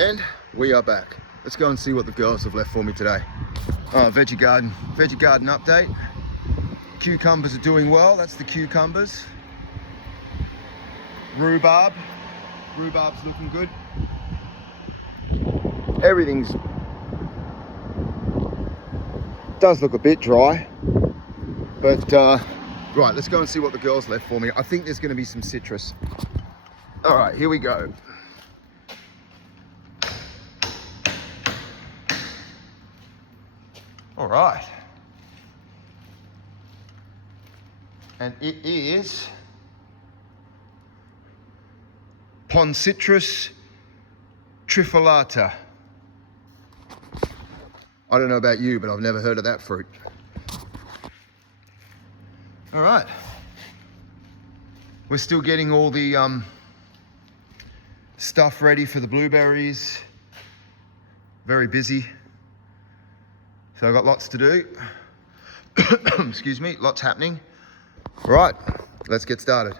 And we are back. Let's go and see what the girls have left for me today. Veggie garden update. Cucumbers are doing well, that's the cucumbers. Rhubarb's looking good. Everything's does look a bit dry, but right, let's go and see what the girls left for me. I think there's going to be some citrus. All right, here we go. All right, and it is Poncitrus trifolata. I don't know about you, but I've never heard of that fruit. All right. We're still getting all the stuff ready for the blueberries. Very busy. So I've got lots to do. Excuse me, lots happening. All right, let's get started.